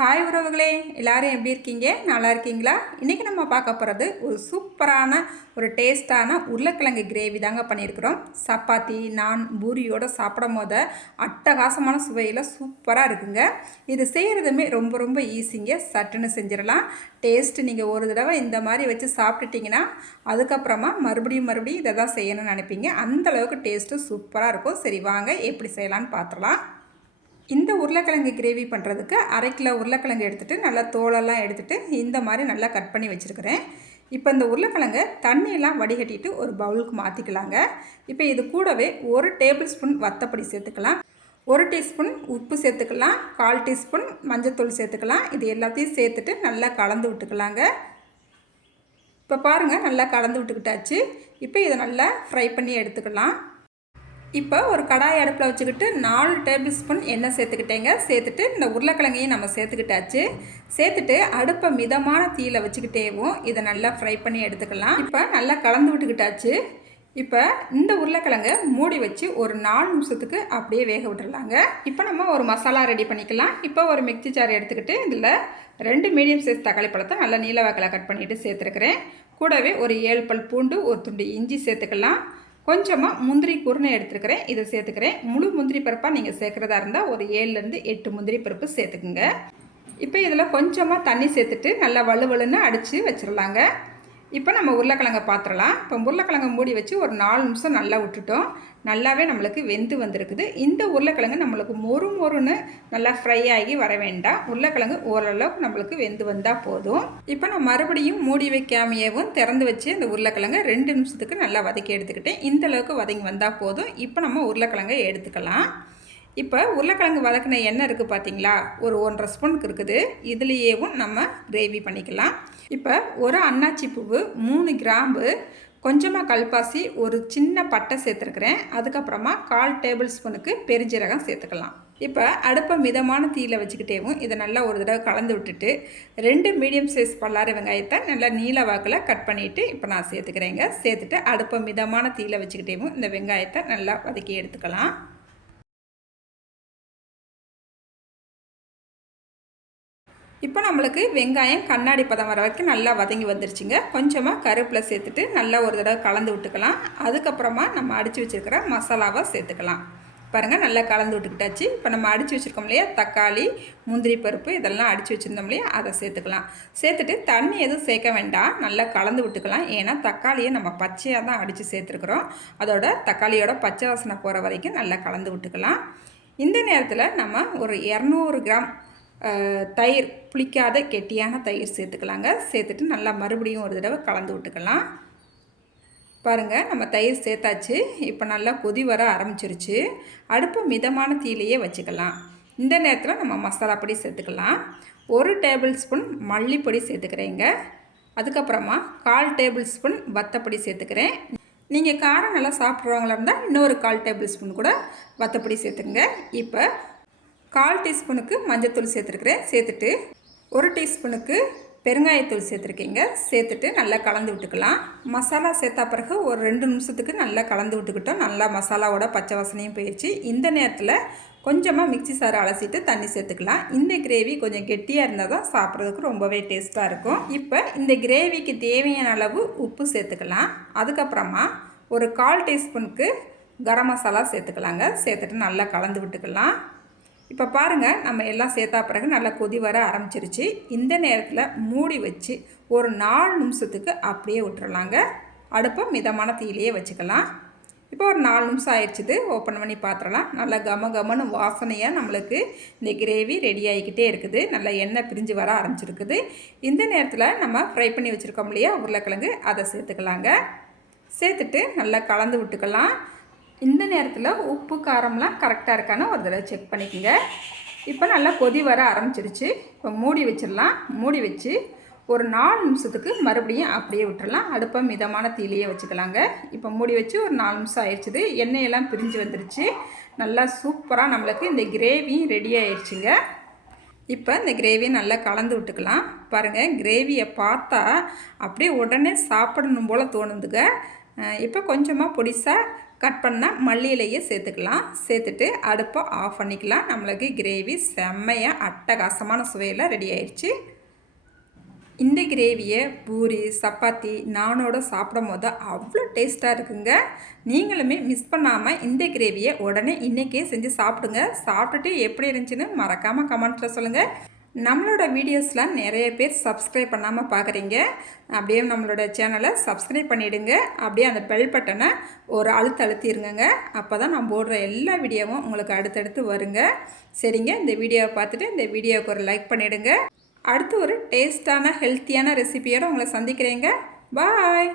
Hi உறவுகளே எல்லோரும் எப்படி இருக்கீங்க? நல்லா இருக்கீங்களா? இன்றைக்கி நம்ம பார்க்க போகிறது ஒரு சூப்பரான ஒரு டேஸ்ட்டான உருளைக்கிழங்கு கிரேவி தாங்க பண்ணியிருக்கிறோம். சப்பாத்தி நான் பூரியோடு சாப்பிடும் போத அட்டகாசமான சுவையில் சூப்பராக இருக்குங்க. இது செய்கிறதுமே ரொம்ப ரொம்ப ஈஸிங்க. சட்டுன்னு செஞ்சிடலாம். டேஸ்ட்டு நீங்கள் ஒரு தடவை இந்த மாதிரி வச்சு சாப்பிட்டுட்டிங்கன்னா அதுக்கப்புறமா மறுபடியும் மறுபடியும் இதை தான் செய்யணும்னு நினைப்பீங்க. அந்தளவுக்கு டேஸ்ட்டு சூப்பராக இருக்கும். சரி வாங்க எப்படி செய்யலான்னு பார்த்துடலாம். இந்த உருளைக்கிழங்கு கிரேவி பண்ணுறதுக்கு அரை கிலோ உருளைக்கிழங்கு எடுத்துகிட்டு நல்லா தோலெல்லாம் எடுத்துகிட்டு இந்த மாதிரி நல்லா கட் பண்ணி வச்சுருக்கிறேன். இப்போ இந்த உருளைக்கிழங்கை தண்ணியெல்லாம் வடிகட்டிட்டு ஒரு பவுலுக்கு மாற்றிக்கலாங்க இப்போ இது கூடவே ஒரு டேபிள் ஸ்பூன் வத்தப்படி சேர்த்துக்கலாம். ஒரு டீஸ்பூன் உப்பு சேர்த்துக்கலாம். கால் டீஸ்பூன் மஞ்சத்தூள் சேர்த்துக்கலாம். இது எல்லாத்தையும் சேர்த்துட்டு நல்லா கலந்து விட்டுக்கலாங்க. இப்போ பாருங்கள் நல்லா கலந்து விட்டுக்கிட்டாச்சு. இப்போ இதை நல்லா ஃப்ரை பண்ணி எடுத்துக்கலாம். இப்போ ஒரு கடாய் அடுப்பில் வச்சுக்கிட்டு நாலு டேபிள் ஸ்பூன் எண்ணெய் சேர்த்துக்கிட்டேங்க. சேர்த்துட்டு இந்த உருளைக்கிழங்கையும் நம்ம சேர்த்துக்கிட்டாச்சு. சேர்த்துட்டு அடுப்பை மிதமான தீயில் வச்சுக்கிட்டேவும் இதை நல்லா ஃப்ரை பண்ணி எடுத்துக்கலாம். இப்போ நல்லா கலந்து விட்டுக்கிட்டாச்சு. இப்போ இந்த உருளைக்கிழங்கை மூடி வச்சு ஒரு நாலு நிமிஷத்துக்கு அப்படியே வேக விட்டுடலாங்க இப்போ நம்ம ஒரு மசாலா ரெடி பண்ணிக்கலாம். இப்போ ஒரு மிக்சி ஜார் எடுத்துக்கிட்டு இதில் ரெண்டு மீடியம் சைஸ் தக்காளி பழத்தை நல்லா நீல வாக்கில் கட் பண்ணிவிட்டு சேர்த்துருக்குறேன். கூடவே ஒரு ஏழு பல் பூண்டு ஒரு துண்டு இஞ்சி சேர்த்துக்கலாம். கொஞ்சமாக முந்திரி குருணை எடுத்துருக்கிறேன். இதை சேர்த்துக்கிறேன். முழு முந்திரி பருப்பாக நீங்கள் சேர்க்குறதா இருந்தால் ஒரு ஏழுலேருந்து எட்டு முந்திரி பருப்பு சேர்த்துக்குங்க. இப்போ இதில் கொஞ்சமாக தண்ணி சேர்த்துட்டு நல்லா வலுவலுன்னு அடித்து வச்சிடலாங்க இப்போ நம்ம உருளைக்கிழங்கை பாத்திரலாம் இப்போ உருளைக்கிழங்கை மூடி வச்சு ஒரு நாலு நிமிஷம் நல்லா விட்டுட்டோம். நல்லாவே நம்மளுக்கு வெந்து வந்திருக்குது. இந்த உருளைக்கிழங்கு நம்மளுக்கு மொறு மொறுன்னு நல்லா ஃப்ரை ஆகி வர வேண்டாம். உருளைக்கிழங்கு ஓரளவுக்கு நம்மளுக்கு வெந்து வந்தால் போதும். இப்போ நான் மறுபடியும் மூடி வைக்காமையவும் திறந்து வச்சு அந்த உருளைக்கிழங்கை ரெண்டு நிமிஷத்துக்கு நல்லா வதக்கி எடுத்துக்கிட்டேன். இந்த அளவுக்கு வதங்கி வந்தால் போதும். இப்போ நம்ம உருளைக்கிழங்கை எடுத்துக்கலாம். இப்போ உருளைக்கிழங்கு வதக்கின எண்ணெய் இருக்குது பார்த்தீங்களா ஒரு ஒன்றரை ஸ்பூனுக்கு இருக்குது. இதுலேயேவும் நம்ம கிரேவி பண்ணிக்கலாம். இப்போ ஒரு அன்னாச்சி பூவு மூணு கிராம்பு கொஞ்சமாக கல்பாசி ஒரு சின்ன பட்டை சேர்த்துருக்குறேன். அதுக்கப்புறமா கால் டேபிள் ஸ்பூனுக்கு பெருஞ்சீரகம் சேர்த்துக்கலாம். இப்போ அடுப்பை மிதமான தீயில் வச்சுக்கிட்டேவும் இதை நல்லா ஒரு தடவை கலந்து விட்டுட்டு ரெண்டு மீடியம் சைஸ் பல்லாரி வெங்காயத்தை நல்லா நீல வாக்கில் கட் பண்ணிவிட்டு இப்போ நான் சேர்த்துக்கிறேங்க. சேர்த்துட்டு அடுப்பை மிதமான தீயில் வச்சுக்கிட்டேவும் இந்த வெங்காயத்தை நல்லா வதக்கி எடுத்துக்கலாம். இப்போ நம்மளுக்கு வெங்காயம் கண்ணாடி பதம் வர வரைக்கும் நல்லா வதங்கி வந்துருச்சுங்க. கொஞ்சமாக கருப்பில் சேர்த்துட்டு நல்லா ஒரு தடவை கலந்து விட்டுக்கலாம். அதுக்கப்புறமா நம்ம அடித்து வச்சுருக்கிற மசாலாவை சேர்த்துக்கலாம். பாருங்கள் நல்லா கலந்து விட்டுக்கிட்டாச்சு. இப்போ நம்ம அடித்து வச்சுருக்கோம் இல்லையா? தக்காளி முந்திரி பருப்பு இதெல்லாம் அடித்து வச்சுருந்தோம் இல்லையா? அதை சேர்த்துக்கலாம். சேர்த்துட்டு தண்ணி எதுவும் சேர்க்க வேண்டாம். நல்லா கலந்து விட்டுக்கலாம். ஏன்னா தக்காளியை நம்ம பச்சையாக தான் அடித்து சேர்த்துருக்குறோம். அதோட தக்காளியோட பச்சை வாசனை போகிற வரைக்கும் நல்லா கலந்து விட்டுக்கலாம். இந்த நேரத்தில் நம்ம ஒரு இரநூறு கிராம் தயிர் புளிக்காத கெட்டியான தயிர் சேர்த்துக்கலாங்க. சேர்த்துட்டு நல்லா மறுபடியும் ஒரு தடவை கலந்து விட்டுக்கலாம். பாருங்கள் நம்ம தயிர் சேர்த்தாச்சு. இப்போ நல்லா கொதி வர ஆரம்பிச்சிருச்சு. அடுப்பு மிதமான தீலையே வச்சுக்கலாம். இந்த நேரத்தில் நம்ம மசாலா பொடி சேர்த்துக்கலாம். ஒரு டேபிள் ஸ்பூன் மல்லிப்பொடி சேர்த்துக்கிறேங்க. அதுக்கப்புறமா கால் டேபிள் ஸ்பூன் வத்தப்பொடி சேர்த்துக்கிறேன். நீங்கள் காரம் நல்லா சாப்பிட்றவங்களா இருந்தால் இன்னொரு கால் டேபிள் ஸ்பூன் கூட வத்தப்பொடி சேர்த்துங்க இப்போ கால் டீஸ்பூனுக்கு மஞ்சத்தூள் சேர்த்துருக்குறேன். சேர்த்துட்டு ஒரு டீஸ்பூனுக்கு பெருங்காயத்தூள் சேர்த்துருக்கீங்க. சேர்த்துட்டு நல்லா கலந்து விட்டுக்கலாம். மசாலா சேர்த்தா பிறகு ஒரு ரெண்டு நிமிஷத்துக்கு நல்லா கலந்து விட்டுக்கிட்டோம். நல்லா மசாலாவோட பச்சை வாசனையும் போயிடுச்சு இந்த நேரத்தில் கொஞ்சமாக மிக்சி சாறு அலசிட்டு தண்ணி சேர்த்துக்கலாம். இந்த கிரேவி கொஞ்சம் கெட்டியாக இருந்தால் தான் சாப்பிட்றதுக்கு ரொம்பவே டேஸ்ட்டாக இருக்கும். இப்போ இந்த கிரேவிக்கு தேவையான அளவு உப்பு சேர்த்துக்கலாம். அதுக்கப்புறமா ஒரு கால் டீஸ்பூனுக்கு கரம் மசாலா சேர்த்துக்கலாங்க. சேர்த்துட்டு நல்லா கலந்து விட்டுக்கலாம். இப்போ பாருங்கள் நம்ம எல்லாம் சேர்த்தா பிறகு நல்லா கொதி வர ஆரம்பிச்சிருச்சு. இந்த நேரத்தில் மூடி வச்சு ஒரு நாலு நிமிஷத்துக்கு அப்படியே விட்டுறலாங்க. அடுப்பை மிதமான தீயிலேயே வச்சுக்கலாம். இப்போ ஒரு நாலு நிமிஷம் ஆயிடுச்சுது ஓப்பன் பண்ணி பார்த்துடலாம் நல்லா கம கமன்னு வாசனையாக நம்மளுக்கு இந்த கிரேவி ரெடி ஆகிக்கிட்டே இருக்குது. நல்லா எண்ணெய் பிரிஞ்சு வர ஆரம்பிச்சிருக்குது. இந்த நேரத்தில் நம்ம ஃப்ரை பண்ணி வச்சுருக்கோம் இல்லையா உருளைக்கிழங்கு அதை சேர்த்துக்கலாங்க. சேர்த்துட்டு நல்லா கலந்து விட்டுக்கலாம். இந்த நேரத்தில் உப்பு காரம்லாம் கரெக்டாக இருக்கான்னு ஒரு தடவை செக் பண்ணிக்கோங்க. இப்போ நல்லா கொதி வர ஆரம்பிச்சிருச்சு. இப்போ மூடி வச்சிடலாம். மூடி வச்சு ஒரு நாலு நிமிஷத்துக்கு மறுபடியும் அப்படியே விட்டுறலாம். அடுப்பை மிதமான தீலையே வச்சுக்கலாங்க. இப்போ மூடி வச்சு ஒரு நாலு நிமிஷம் ஆயிடுச்சுது. எண்ணெயெல்லாம் பிரிஞ்சு வந்துருச்சு. நல்லா சூப்பராக நம்மளுக்கு இந்த கிரேவியும் ரெடி ஆயிடுச்சுங்க. இப்போ இந்த கிரேவியை நல்லா கலந்து விட்டுக்கலாம். பாருங்கள் கிரேவியை பார்த்தா அப்படியே உடனே சாப்பிடணும் போல் தோணுதுங்க. இப்போ கொஞ்சமாக பொடிசாக கட் பண்ண மல்லியிலையே சேர்த்துக்கலாம். சேர்த்துட்டு அடுப்பை ஆஃப் பண்ணிக்கலாம். நம்மளுக்கு கிரேவி செம்மையாக அட்டகாசமான சுவையில் ரெடி ஆயிடுச்சு. இந்த கிரேவியை பூரி சப்பாத்தி நானோட சாப்பிடும் போது அவ்வளோ டேஸ்ட்டாக இருக்குங்க. நீங்களுமே மிஸ் பண்ணாமல் இந்த கிரேவியை உடனே இன்றைக்கே செஞ்சு சாப்பிடுங்க. சாப்பிட்டுட்டு எப்படி இருந்துச்சுன்னு மறக்காமல் கமெண்ட்டில் சொல்லுங்கள் நம்மளோட வீடியோஸ்லாம் நிறைய பேர் சப்ஸ்கிரைப் பண்ணாமல் பார்க்குறீங்க அப்படியே நம்மளோட சேனலை சப்ஸ்கிரைப் பண்ணிவிடுங்க அப்படியே அந்த பெல் பட்டனை ஒரு அழுத்து அழுத்திடுங்க அப்போ தான் நான் போடுற எல்லா வீடியோவும் உங்களுக்கு அடுத்தடுத்து வருங்க. சரிங்க இந்த வீடியோவை பார்த்துட்டு இந்த வீடியோவுக்கு ஒரு லைக் பண்ணிவிடுங்க அடுத்து ஒரு டேஸ்டான ஹெல்த்தியான ரெசிபியோடு உங்களை சந்திக்கிறேங்க. பாய்